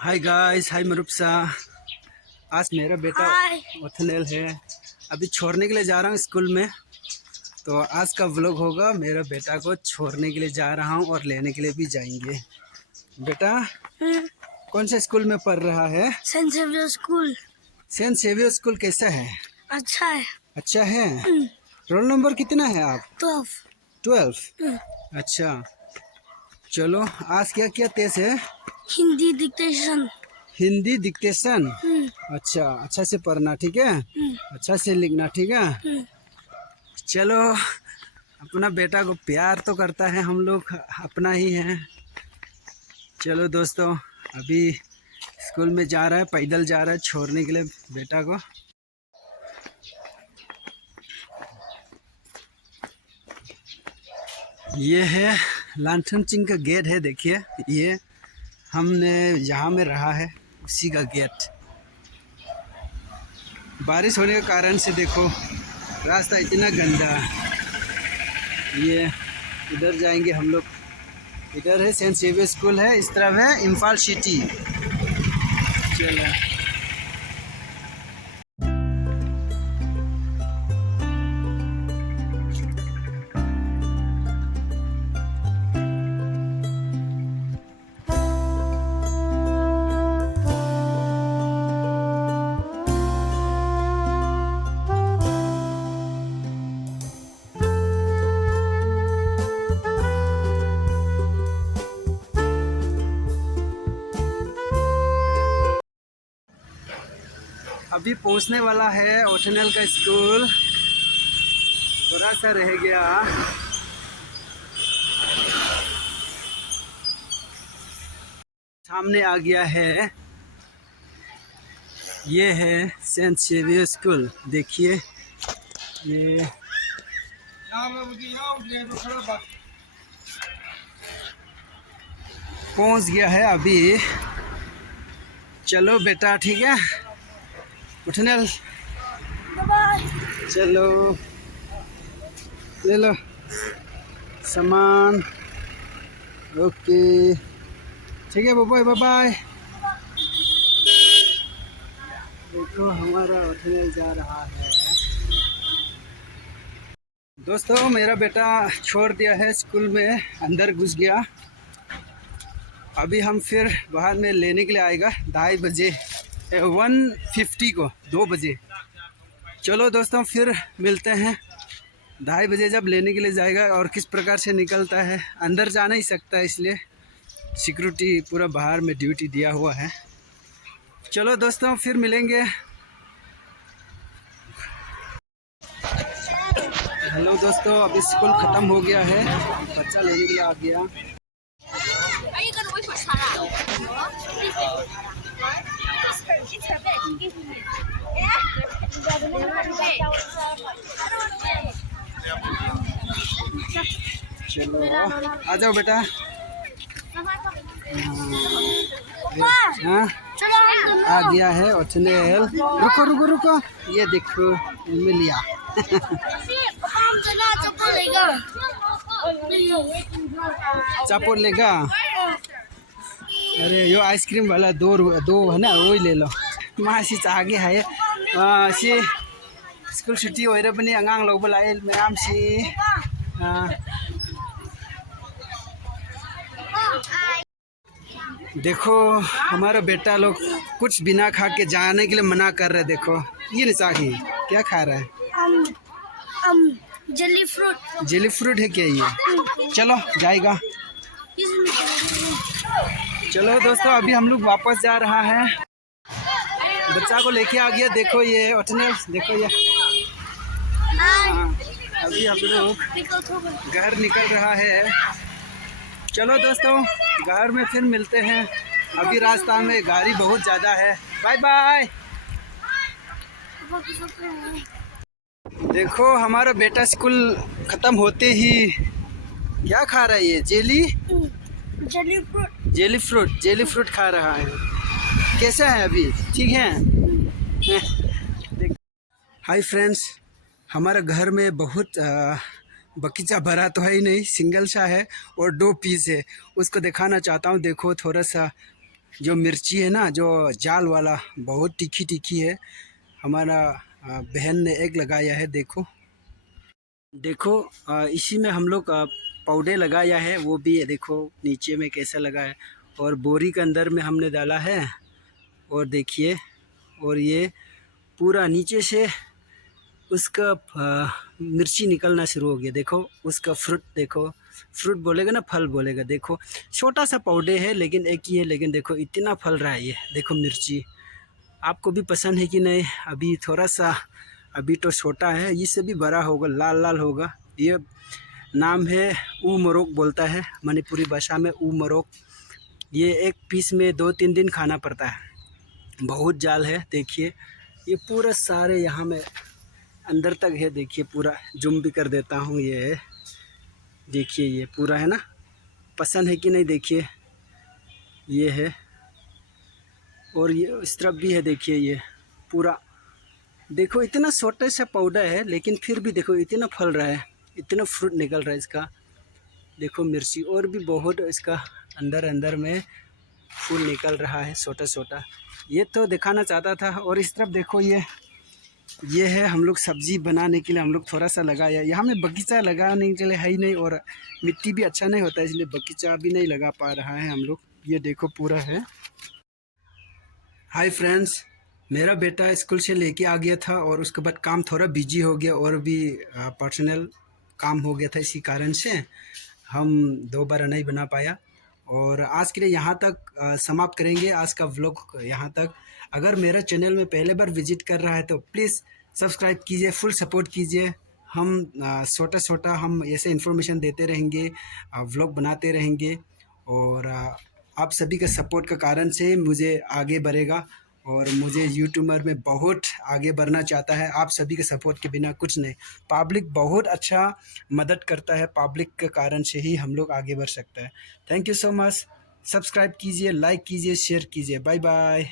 Hi guys, हाय मरुप्सा। आज मेरा बेटा ओथनेल है। अभी छोड़ने के लिए जा रहा हूँ स्कूल में। तो आज का व्लॉग होगा, मेरा बेटा को छोड़ने के लिए जा रहा हूँ और लेने के लिए भी जाएंगे। बेटा कौन से स्कूल में पढ़ रहा है? Saint Saviour school. Saint Saviour school कैसा है? अच्छा है। अच्छा है। रोल नंबर कितना है आप? 12। अच्छा, चलो आज क्या क्या टेस्ट है? हिंदी डिक्टेशन। हिंदी डिक्टेशन। अच्छा, अच्छा से पढ़ना, ठीक है? अच्छा से लिखना, ठीक है? चलो, अपना बेटा को प्यार तो करता है, हम लोग अपना ही है। चलो दोस्तों, अभी स्कूल में जा रहा है, पैदल जा रहा है छोड़ने के लिए बेटा को। ये है लांथन चिंग का गेट है, देखिए। ये हमने जहाँ में रहा है उसी का गेट। बारिश होने के कारण से देखो रास्ता इतना गंदा। ये इधर जाएंगे हम लोग। इधर है सेंट सेवियर स्कूल है, इस तरफ है इम्फाल सिटी। चलो, अभी पहुंचने वाला है ओथनेल का स्कूल। थोड़ा सा रह गया। सामने आ गया है। ये है सेंट सेवियर स्कूल, देखिए। ये पहुंच गया है अभी। चलो बेटा, ठीक है? ओथनेल चलो, ले लो सामान। ओके, ठीक है, बाय बाय। देखो हमारा ओथनेल जा रहा है। दोस्तों, मेरा बेटा छोड़ दिया है स्कूल में, अंदर घुस गया। अभी हम फिर बाहर में लेने के लिए आएगा 2:30 बजे, 1:50 को, 2 बजे। चलो दोस्तों, फिर मिलते हैं 2:30 बजे जब लेने के लिए जाएगा। और किस प्रकार से निकलता है, अंदर जा नहीं सकता, इसलिए सिक्योरिटी पूरा बाहर में ड्यूटी दिया हुआ है। चलो दोस्तों, फिर मिलेंगे। हेलो दोस्तों, अभी स्कूल ख़त्म हो गया है, बच्चा लेने के लिए आ गया। चलो आ जाओ बेटा। हाँ, आ गया है ओथनेल। रुको रुको रुको, ये देखो मिल लिया। चापोर लेगा? अरे यो आइसक्रीम वाला दो है ना, वही ले लो। मासी आगे है सी स्कूल छुट्टी होइर पनि आंगांग लौबो लाए मैम सी। देखो हमारा बेटा लोग कुछ बिना खा के जाने के लिए मना कर रहे। देखो ये नहीं चाहिए, क्या खा रहा है? Jelly fruit. जेली फ्रूट है क्या ये? चलो जाएगा। चलो दोस्तों, अभी हम लोग वापस जा रहा है। बच्चा को लेके आ गया। देखो ये ओथनेल, देखो ये। अभी हम लोग घर निकल रहा है। चलो दोस्तों, घर में फिर मिलते हैं। अभी रास्ता में गाड़ी बहुत ज़्यादा है। Bye bye. देखो हमारा बेटा स्कूल ख़त्म होते ही क्या खा रहा है? ये जेली फ्रूट खा रहा है। कैसा है अभी? ठीक है? हाय फ्रेंड्स, हमारा घर में बहुत बगीचा भरा तो है ही नहीं, सिंगल सा है और 2 पीस है। उसको दिखाना चाहता हूँ। देखो थोड़ा सा जो मिर्ची है ना, जो जाल वाला, बहुत तीखी तीखी है। हमारा बहन ने एक लगाया है, देखो देखो। इसी में हम लोग पौधे लगाया है, वो भी देखो नीचे में कैसा लगा है। और बोरी के अंदर में हमने डाला है। और देखिए, और ये पूरा नीचे से उसका मिर्ची निकलना शुरू हो गया। देखो उसका फ्रूट, देखो फ्रूट बोलेगा ना, फल बोलेगा। देखो छोटा सा पौधे है, लेकिन एक ही है, लेकिन देखो इतना फल रहा है ये। देखो मिर्ची आपको भी पसंद है कि नहीं? अभी थोड़ा सा, अभी तो छोटा है, इससे भी बड़ा होगा, लाल लाल होगा। ये नाम है ऊ मरोक बोलता है मणिपुरी भाषा में, ऊ मरोक। ये एक पीस में 2-3 दिन खाना पड़ता है। बहुत जाल है, देखिए ये पूरा सारे यहाँ में अंदर तक है। देखिए पूरा जूम भी कर देता हूँ, ये है देखिए, ये पूरा है ना। पसंद है कि नहीं? देखिए ये है, और ये इस तरफ भी है। देखिए ये पूरा, देखो इतना छोटा सा पौधा है, लेकिन फिर भी देखो इतना फल रहा है, इतना फ्रूट निकल रहा है इसका। देखो मिर्ची, और भी बहुत इसका अंदर अंदर में फूल निकल रहा है, छोटा छोटा। ये तो दिखाना चाहता था। और इस तरफ देखो, ये है हम लोग सब्जी बनाने के लिए हम लोग थोड़ा सा लगाया। यहाँ में बगीचा लगाने के लिए है ही नहीं, और मिट्टी भी अच्छा नहीं होता है, इसलिए बगीचा भी नहीं लगा पा रहा है हम लोग। ये देखो पूरा है। हाय फ्रेंड्स, मेरा बेटा स्कूल से लेके आ गया था, और उसके बाद काम थोड़ा बिजी हो गया, और भी पर्सनल काम हो गया था। इसी कारण से हम दोबारा नहीं बना पाया, और आज के लिए यहाँ तक समाप्त करेंगे आज का व्लॉग यहाँ तक। अगर मेरा चैनल में पहले बार विजिट कर रहा है तो प्लीज़ सब्सक्राइब कीजिए, फुल सपोर्ट कीजिए। हम छोटा छोटा हम ऐसे इन्फॉर्मेशन देते रहेंगे, व्लॉग बनाते रहेंगे, और आप सभी का सपोर्ट का कारण से मुझे आगे बढ़ेगा, और मुझे यूट्यूबर में बहुत आगे बढ़ना चाहता है। आप सभी के सपोर्ट के बिना कुछ नहीं। पब्लिक बहुत अच्छा मदद करता है, पब्लिक के कारण से ही हम लोग आगे बढ़ सकते हैं। Thank you so much. Subscribe कीजिए, लाइक कीजिए, शेयर कीजिए। Bye bye.